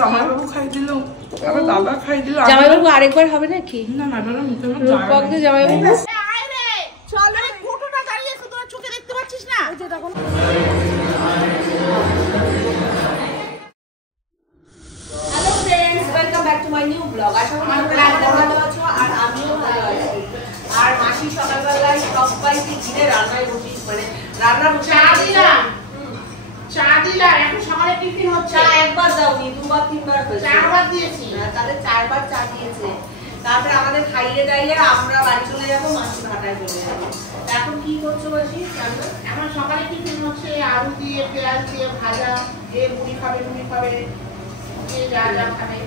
জামাইবাবু খাই দিল, আবার দাদা খাই দিল। জামাইবাবু আরেকবার হবে নাকি? না না দাদা মুখে রূপক দে জামাইবাবু। চল রে, ফটোটা দাঁড়িয়ে আছে, তোরা চোখে দেখতে পাচ্ছিস না? ওই যে দেখো। Hello friends, welcome back to my new blog. আশা করি তোমরা ভালো আছো আর আমিও ভালো আছি। আর মাসি সকালবেলায় সবাইকে ঘিরে রান্নায় বসিস, মানে রান্না বসে চা দিলা, এখন সকালে টিফিন হচ্ছে। চা একবার দাওনি, দুবার তিনবার হয়েছে। 4 বার দিয়েছি। তাহলে 4 বার চা দিয়েছে। তারপরে আমাদের খাইয়ে দাইয়ে আমরা বাড়ি চলে যাবো, মাসি ভাটায় চলে যাবো। এখন কি করছো মাসি? এখন সকালে টিফিন হচ্ছে, আলু দিয়ে পেঁয়াজ দিয়ে ভাজা, যে মুড়ি খাবে যে যা যা খাবে।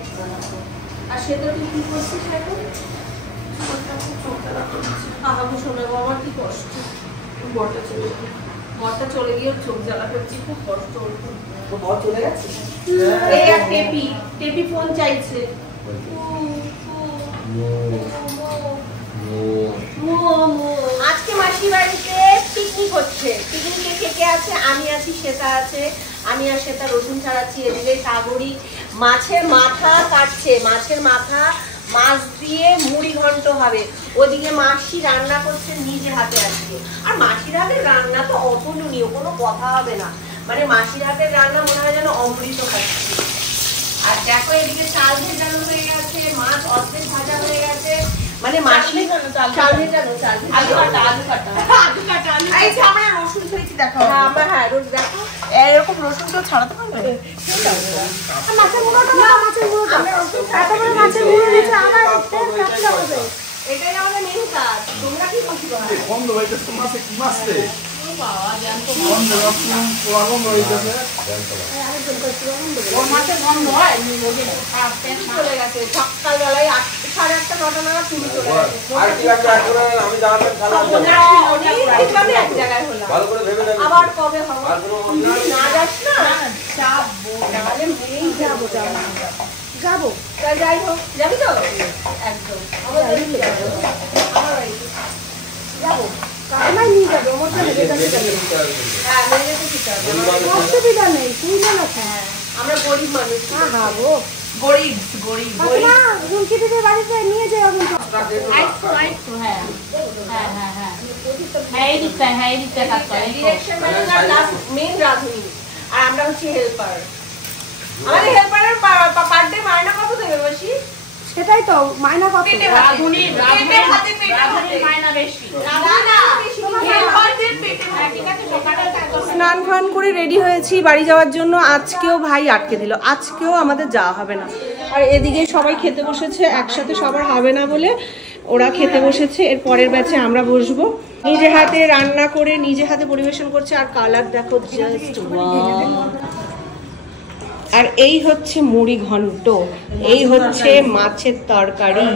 আর সেটা তুই কি করছিস এখন? আহাবু শোনা বাবা, কি কষ্ট। বরটা চলে গিয়ে চোখ জ্বালা করছি, খুব কষ্ট। বর চলে গেছে, এই আর টেপি ফোন চাইছে। আজকে মাসির বাড়িতে পিকনিক হচ্ছে। পিকনিকে কে কে আছে? আমি আছি, শ্বেতা আছে। আমি আর শ্বেতা রসুন ছাড়াচ্ছি। এদিকে সাগরী মাছের মাথা কাটছে। মাছের মাথা মাছ দিয়ে মুড়ি ঘন্ট হবে। ওদিকে মাসি রান্না করছে নিজে হাতে আজকে। আর মাসির হাতের রান্না তো অতুলনীয়, কোনো কথা হবে না। মানে মাসির হাতের রান্না মনে হয় যেন অমৃত খাচ্ছি। আর দেখো এদিকে চাল ভেজানো হয়ে গেছে, মাছ অর্ধেক ভাজা হয়ে গেছে। মানে মাসি চাল ভেজানো, আলু কাটা এই যে আমরা রসুন ফেলেছি দেখো। হ্যাঁ আমরা, হ্যাঁ রোজ দেখো এরকম রসুন তো ছাড়াতে পারবে। মাছের গুঁড়োটা না, মাছের গুঁড়োটা এত বড় মাছের গুঁড়ো দিয়েছে, আবার কাটতে হবে। এটাই আমাদের মেনু কাজ। তোমরা কি করছো? বন্ধ হইতেছে মাছে, কি মাছ রে? বাবা জানতো বন্ধ রকম পোলাগম হইতেছে। ওর মাছের গন্ধ হয়, চলে গেছে সকালবেলায় 8:30 9টা নাগাদ তুমি চলে গেছে। আর কি লাগবে এখন আমি জানাবেন সালাম অনেক এক জায়গায় হলাম। ভালো করে ভেবে নেবেন। আবার কবে হবে? আর কোনো না যাস না, যাবো, তাহলে মেয়েই যাবো। তা যাই হোক, যাবি তো? একদম আমার বাড়িতে যাবো। আমায় নিয়ে যাবে, আমার তো হেঁটে যাবে। হ্যাঁ মেয়ে যেতে ঠিক আছে, অসুবিধা নেই, তুই না। হ্যাঁ আমরা গরিব মানুষ। খাবো গরিব না, রুমকি দিদির বাড়িতে নিয়ে যাই। এখন ডিরেকশন ম্যানেজার প্লাস মেন রাঁধুনি, আর আমরা হচ্ছি হেল্পার। আমাদের হেল্পারের পার ডে মায়না কত দেবে মাসি? সেটাই তো মাইনা কত? স্নান ফান করে রেডি হয়েছি বাড়ি যাওয়ার জন্য। আজকেও ভাই আটকে দিল, আজকেও আমাদের যাওয়া হবে না। আর এদিকে সবাই খেতে বসেছে, একসাথে সবার হবে না বলে ওরা খেতে বসেছে। এর পরের ব্যাচে আমরা বসবো। নিজে হাতে রান্না করে নিজে হাতে পরিবেশন করছে। আর কালার দেখো জাস্ট ওয়াও। আর এই হচ্ছে মুড়ি ঘন্ট, এই হচ্ছে মাছের তরকারি,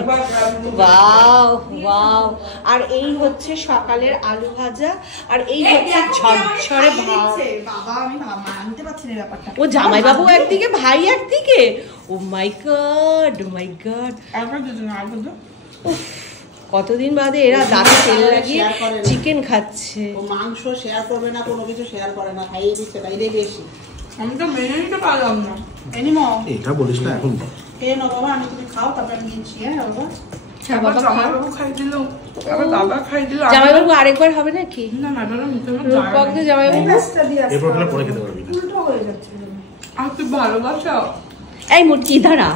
ওয়াও ওয়াও। আর এই হচ্ছে সকালের আলু ভাজা, আর এই হচ্ছে ঝরঝরে ভাত। বাবা আমি মানতে পারছি না ব্যাপারটা। ও জামাইবাবু একদিকে, ভাই একদিকে। ও মাই গড, ও মাই গড। কতদিন বাদে এরা দাঁতে তেল লাগিয়ে চিকেন খাচ্ছে। ও মাংস শেয়ার করবে না, কোনো কিছু শেয়ার করে না, খাইয়ে দিচ্ছে, তাইলে বেশি। আমি তো মেনে নিতে পারলাম না। এনিমো এটা বলিস না এখন। খেয়ে নাও বাবা, আমি তুমি খাও, তারপর আমি নিচ্ছি। হ্যাঁ বাবা, আবার জামাইবাবু খাই দিল, আবার দাদা খাই দিল। জামাইবাবু আরেকবার হবে নাকি? না না দাদা মুখে রূপক দে জামাইবাবু। এরপর পরে খেতে পারবি না। উল্টো হয়ে যাচ্ছে। আর তুই ভালোবাসা এই মুটকি ধারা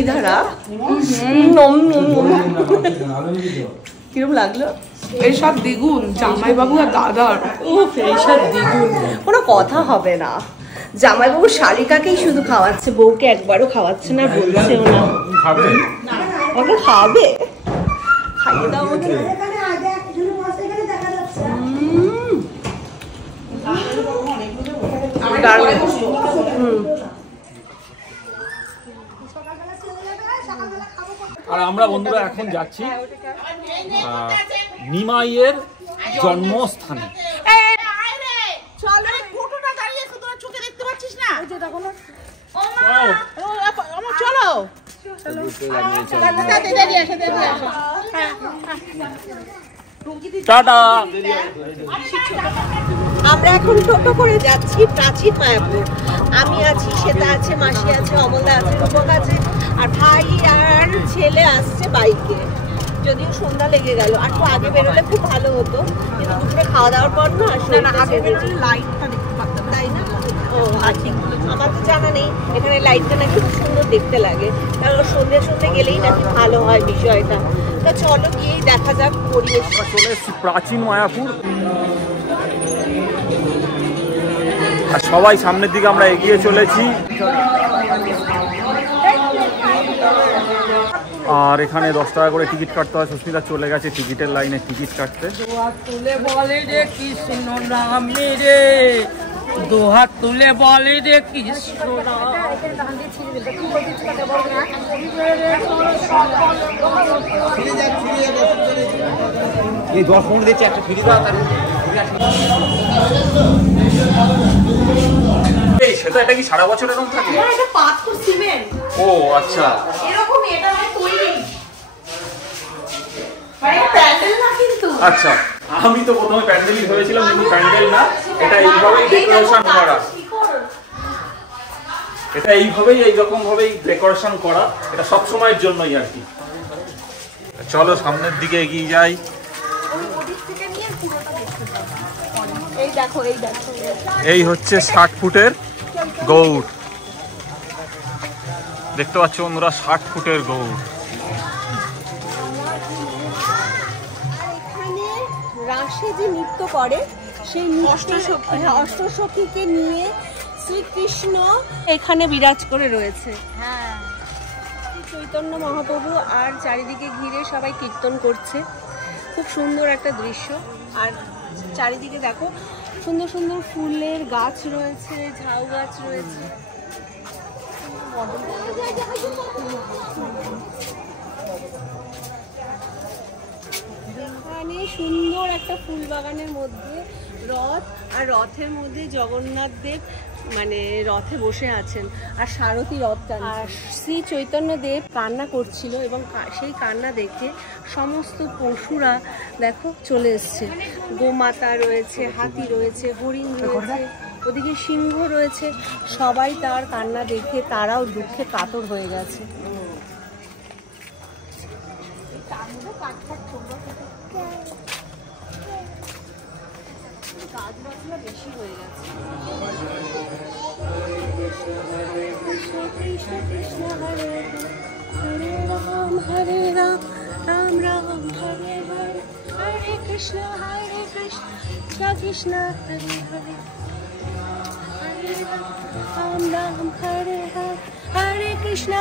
ইধারা কিরম লাগলো? এইসব দ্বিগুণ জামাইবাবু আর দাদার। উফ, এইসব দ্বিগুণ, কোনো কথা হবে না। জামাইবাবু শালিকাকেই শুধু খাওয়াচ্ছে, বউকে একবারও খাওয়াচ্ছে না, বলছেও না। খাবে ওকে খাবে, খাইয়ে দাও ওকে। আর আমরা বন্ধুরা এখন যাচ্ছি নিমাইয়ের জন্মস্থানে। ফটোটা দাঁড়িয়ে আছে, তোরা চোখে দেখতে পাচ্ছিস না? ওই যে দেখো না। চলো টাটা। আমরা এখন টোটো করে যাচ্ছি প্রাচীন মায়াপুর। আমি আছি, শ্বেতা আছে, মাসি আছে, অমলদা আছে, রূপক আছে, আর ভাই আর ছেলে আসছে বাইকে। যদিও সন্ধ্যা লেগে গেল, আর একটু আগে বেরোলে খুব ভালো হতো, কিন্তু দুপুরে খাওয়া দাওয়ার পর না আগে বেরোলে লাইটটা দেখতে পারতাম, তাই না? ও আচ্ছা, আমার তো জানা নেই। এখানে লাইটটা নাকি খুব সুন্দর দেখতে লাগে, কারণ সন্ধ্যে সন্ধ্যে গেলেই নাকি ভালো হয় বিষয়টা। তা চলো গিয়েই দেখা যাক পরিবেশ। চলে এসেছি প্রাচীন মায়াপুর, আর সবাই সামনের দিকে আমরা এগিয়ে চলেছি। আর এখানে 10 টাকা করে টিকিট কাটতে হয়। সুস্মিতা চলে গেছে টিকিটের লাইনে টিকিট কাটতে। তুলে বলে রে কৃষ্ণ নামে রে, দুহাত তুলে বলে রে কৃষ্ণ এই 10 মিনিট দিচ্ছে একটা ফ্রি দাও। এই সেটা, এটা কি সারা বছর এরকম থাকে? না, এটা পাথর সিমেন্ট। ও আচ্ছা, এরকম এটা মানে তৈরি, মানে প্যান্ডেল না কিন্তু। আচ্ছা আমি তো প্রথমে প্যান্ডেলই ভেবেছিলাম, কিন্তু প্যান্ডেল না, এটা এইভাবেই ডেকোরেশন করা। এটা এইভাবেই এইরকম ভাবেই ডেকোরেশন করা, এটা সব সময়ের জন্যই আর কি। চলো সামনের দিকে এগিয়ে যাই। এই দেখো, এই দেখো, এই হচ্ছে 60 ফুটের গৌড়, দেখতে পাচ্ছ বন্ধুরা, 60 ফুটের গৌড়। এখানে রাসে যে নৃত্য করে সেই অষ্টসখীকে নিয়ে শ্রীকৃষ্ণ এখানে বিরাজ করে রয়েছে। হ্যাঁ, চৈতন্য মহাপ্রভু আর চারিদিকে ঘিরে সবাই কীর্তন করছে। খুব সুন্দর একটা দৃশ্য। আর চারিদিকে দেখো সুন্দর সুন্দর ফুলের গাছ রয়েছে, ঝাউ গাছ রয়েছে। এখানে সুন্দর একটা ফুল বাগানের মধ্যে রথ, আর রথের মধ্যে জগন্নাথ দেব মানে রথে বসে আছেন, আর সারথী রথ টানছে। আর শ্রী চৈতন্য দেব কান্না করছিল, এবং সেই কান্না দেখে সমস্ত পশুরা দেখো চলে এসছে। গোমাতা রয়েছে, হাতি রয়েছে, হরিণ রয়েছে, ওদিকে সিংহ রয়েছে। সবাই তার কান্না দেখে তারাও দুঃখে কাতর হয়ে গেছে। গাছবাছলা বেশি হয়ে গেছে। কৃষ্ণ কৃষ্ণ হরে হরে রাম হরে রাম, রাম রাম হরে হরে, হরে কৃষ্ণ কৃষ্ণ হরে হরে, হরে রাম রাম হরে হরে, হরে কৃষ্ণ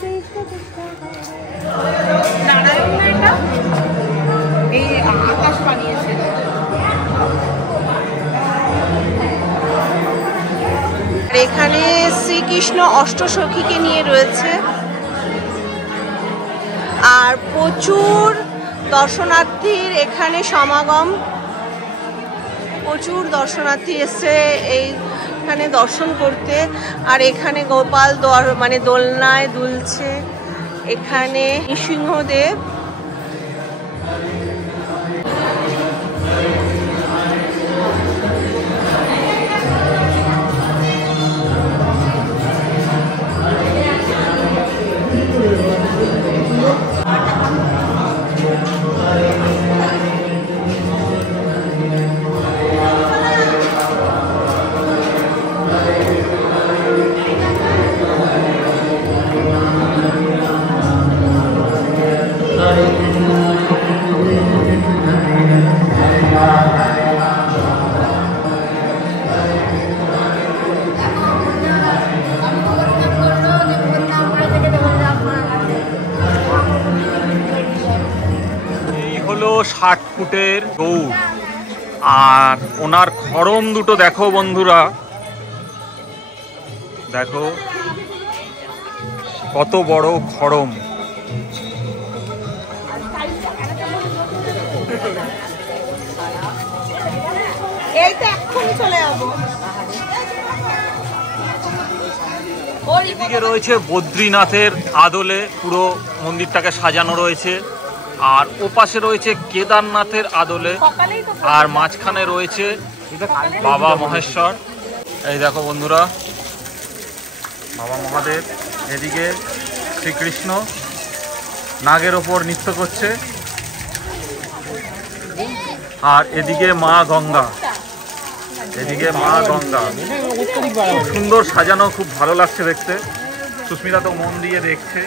কৃষ্ণ কৃষ্ণ নারায়ণ এটা এই আকাশ বানিয়েছে। এখানে শ্রীকৃষ্ণ অষ্টসখীকে নিয়ে রয়েছে, আর প্রচুর দর্শনার্থীর এখানে সমাগম। প্রচুর দর্শনার্থী এসছে এইখানে দর্শন করতে। আর এখানে গোপাল মানে দোলনায় দুলছে। এখানে নৃসিংহদেব, হলো 60 ফুটের গৌড়। আর ওনার খড়ম দুটো দেখো বন্ধুরা, দেখো কত বড় খড়ম। এই তো এক্ষুনি চলে যাবো। এদিকে রয়েছে বদ্রীনাথের আদলে পুরো মন্দিরটাকে সাজানো রয়েছে, আর ওপাশে রয়েছে কেদারনাথের আদলে, আর মাঝখানে রয়েছে বাবা মহেশ্বর, এই দেখো বন্ধুরা বাবা মহাদেব, এদিকে শ্রীকৃষ্ণ নাগের ওপর নৃত্য করছে, আর এদিকে মা গঙ্গা, এদিকে মা গঙ্গা খুব সুন্দর সাজানো, খুব ভালো লাগছে দেখতে। সুস্মিতা তো মন দিয়ে দেখছে।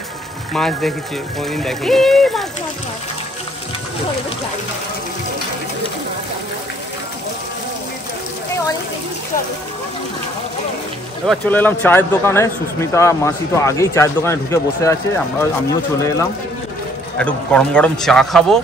মাছ দেখেছি, কোনদিন দেখেছি। এবার চলে এলাম চায়ের দোকানে। সুস্মিতা মাসি তো আগেই চায়ের দোকানে ঢুকে বসে আছে, আমিও চলে এলাম, একটু গরম গরম চা খাবো।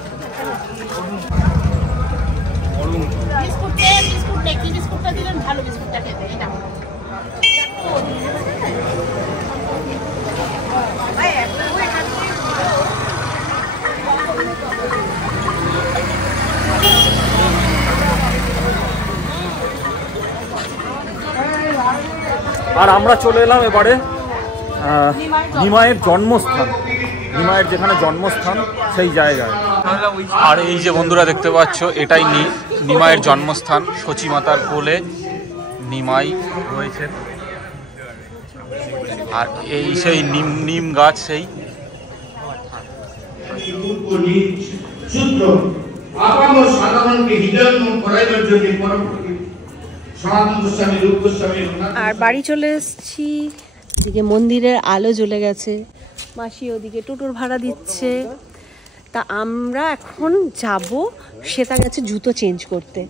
আর আমরা চলে এলাম এবারে নিমাইয়ের জন্মস্থান, নিমাইয়ের যেখানে জন্মস্থান সেই জায়গায়। আর এই যে বন্ধুরা দেখতে পাচ্ছ, এটাই নিমাইয়ের জন্মস্থান। সচী মাতার কোলে নিমাই রয়েছে, আর এই সেই নিম গাছ, সেই আর বাড়ি চলে এসেছি। এদিকে মন্দিরের আলো জ্বলে গেছে, মাসি ওদিকে টোটোর ভাড়া দিচ্ছে। তা আমরা এখন যাব, শ্বেতা গেছে জুতো চেঞ্জ করতে।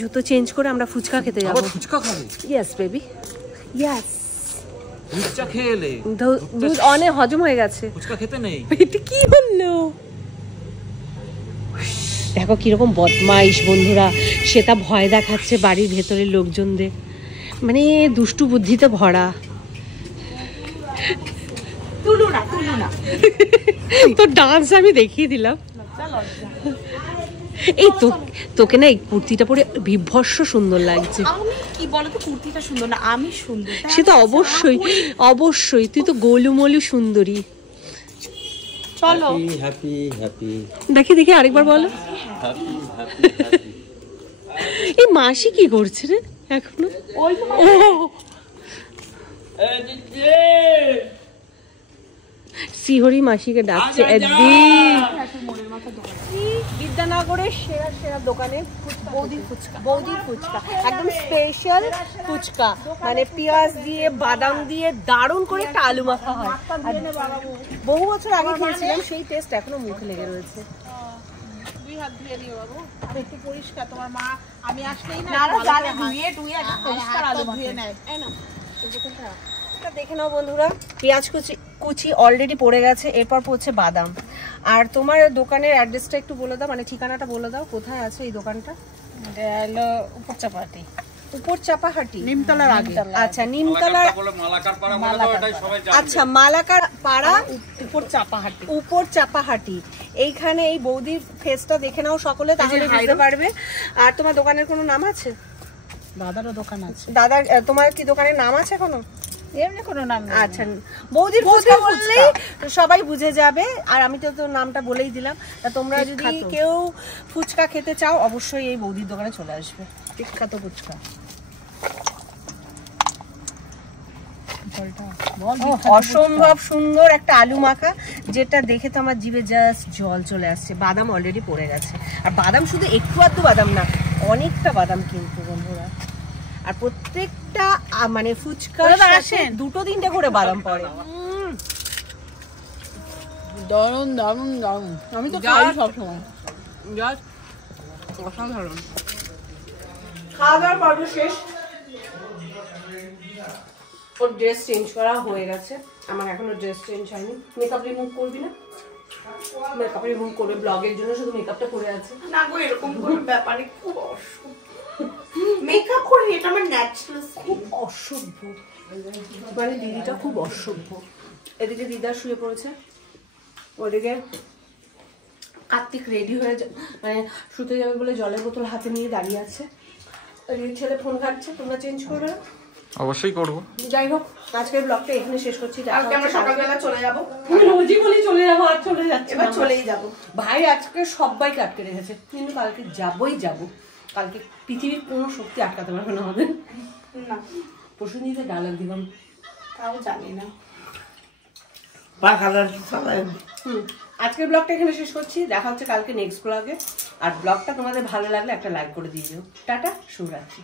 জুতো চেঞ্জ করে আমরা ফুচকা খেতে যাবো। ফুচকা খাবে? Yes baby, yes. ফুচকা খেয়ে এলে? দুধ অনেক হজম হয়ে গেছে, ফুচকা খেতে নেই। এটা কি হলো? দেখো কিরকম বদমাইশ বন্ধুরা, শ্বেতা ভয় দেখাচ্ছে বাড়ির ভেতরের লোকজনদের, মানে দুষ্টু বুদ্ধিতে ভরা। তো ডান্স আমি দেখিয়ে দিলাম। এই তো তোকে না এই কুর্তিটা পরে বিভৎস সুন্দর লাগছে। আমি কি বলো তো, কুর্তিটা সুন্দর না, আমি সুন্দর। সে তো অবশ্যই অবশ্যই, তুই তো গোলুমলু সুন্দরী। চলো হ্যাপি হ্যাপি, দেখি দেখি আরেকবার বলো। এই মাসি কি করছে রে এখনো? শিহরি মাসিকে ডাকছে। বিদ্যানগরের সেরা সেরা দোকানে বৌদির ফুচকা, একদম স্পেশাল ফুচকা, মানে পেঁয়াজ দিয়ে বাদাম দিয়ে দারুণ করে একটা আলু মাখা হয়। বহু বছর আগে খেয়েছিলাম, সেই টেস্ট এখনো মুখে লেগে রয়েছে। দুই হাত ধুয়ে নিও বাবু, একটু পরিষ্কার। তোমার মা আমি আসলেই না জানে ধুয়ে টুয়ে পরিষ্কার আলু ধুয়ে নেয়। দেখে নাও বন্ধুরা, পেঁয়াজ কুচি অলরেডি পড়ে গেছে, এরপর পড়ছে বাদাম। আর তোমার দোকানের অ্যাড্রেসটা একটু বলে দাও, মানে ঠিকানাটা বলে দাও, কোথায় আছে এই দোকানটা? হলো উপর চাপাহাটি, উপর চাপাহাটি, নিমতলার আগে। আচ্ছা নিমতলার, আচ্ছা মালাকার পাড়া, উপর চাপাহাটি। এইখানে এই বৌদির ফেসটা দেখে নাও সকলে, তাহলে বুঝতে পারবে। আর তোমার দোকানের কোনো নাম আছে? দাদারও দোকান আছে। দাদার, তোমার কি দোকানের নাম আছে কোনো? এমনি কোনো নাম নেই। আচ্ছা, বৌদির ফুচকা বললেই সবাই বুঝে যাবে। আর আমি তো নামটা বলেই দিলাম। তা তোমরা যদি কেউ ফুচকা খেতে চাও, অবশ্যই এই বৌদির দোকানে চলে আসবে। বিখ্যাত ফুচকা, অসম্ভব সুন্দর একটা আলু মাখা, যেটা দেখে তো আমার জিভে জাস্ট জল চলে আসছে। বাদাম অলরেডি পড়ে গেছে, আর বাদাম শুধু একটু আধটু বাদাম না, অনেকটা বাদাম কিন্তু বন্ধুরা। আর প্রত্যেকটা মানে ফুচকার সাথে দুটো তিনটে করে বাদাম পড়ে। দারুন দারুন দারুন, আমি তো খাই সবসময়। অসাধারণ। খাওয়া দাওয়ার পর্ব শেষ, ওর ড্রেস চেঞ্জ করা হয়ে গেছে, আমার এখনো ড্রেস চেঞ্জ হয়নি। মেকআপ রিমুভ করবি না? মেকআপ রিমুভ করবে, ব্লগের জন্য শুধু মেকআপটা করে আছে। না গো, এরকম কোনো ব্যাপারে খুব অসুখ মেকআপ করি, এটা আমার ন্যাচারাল। খুব অসভ্য, মানে দিদিটা খুব অসভ্য। এদিকে দিদা শুয়ে পড়েছে, ওদিকে কার্তিক রেডি হয়ে মানে শুতে যাবে বলে জলের বোতল হাতে নিয়ে দাঁড়িয়ে আছে। ওদিকে ছেলে ফোন ঘাটছে। তোমরা চেঞ্জ করবে না? অবশ্যই করবো। যাই হোক, আজকের ব্লগটা এখানে শেষ করছি। আজকে আমরা সকালবেলা চলে যাবো। তুমি রোজই বলি চলে যাবো, আর চলে যাচ্ছে। এবার চলেই যাবো। ভাই আজকে সবাইকে আটকে রেখেছে, কিন্তু কালকে যাবোই যাবো। কালকে পৃথিবীর কোনো শক্তি আটকাতে পারবে না আমাদের। না প্রসেনজিতের ডায়লগ দিলাম, তাও জানি না। আজকের ব্লগটা এখানে শেষ করছি, দেখা হচ্ছে কালকে নেক্সট ব্লগে। আর ব্লগটা তোমাদের ভালো লাগলে একটা লাইক করে দিয়ে দিও। টাটা, শুভরাত্রি।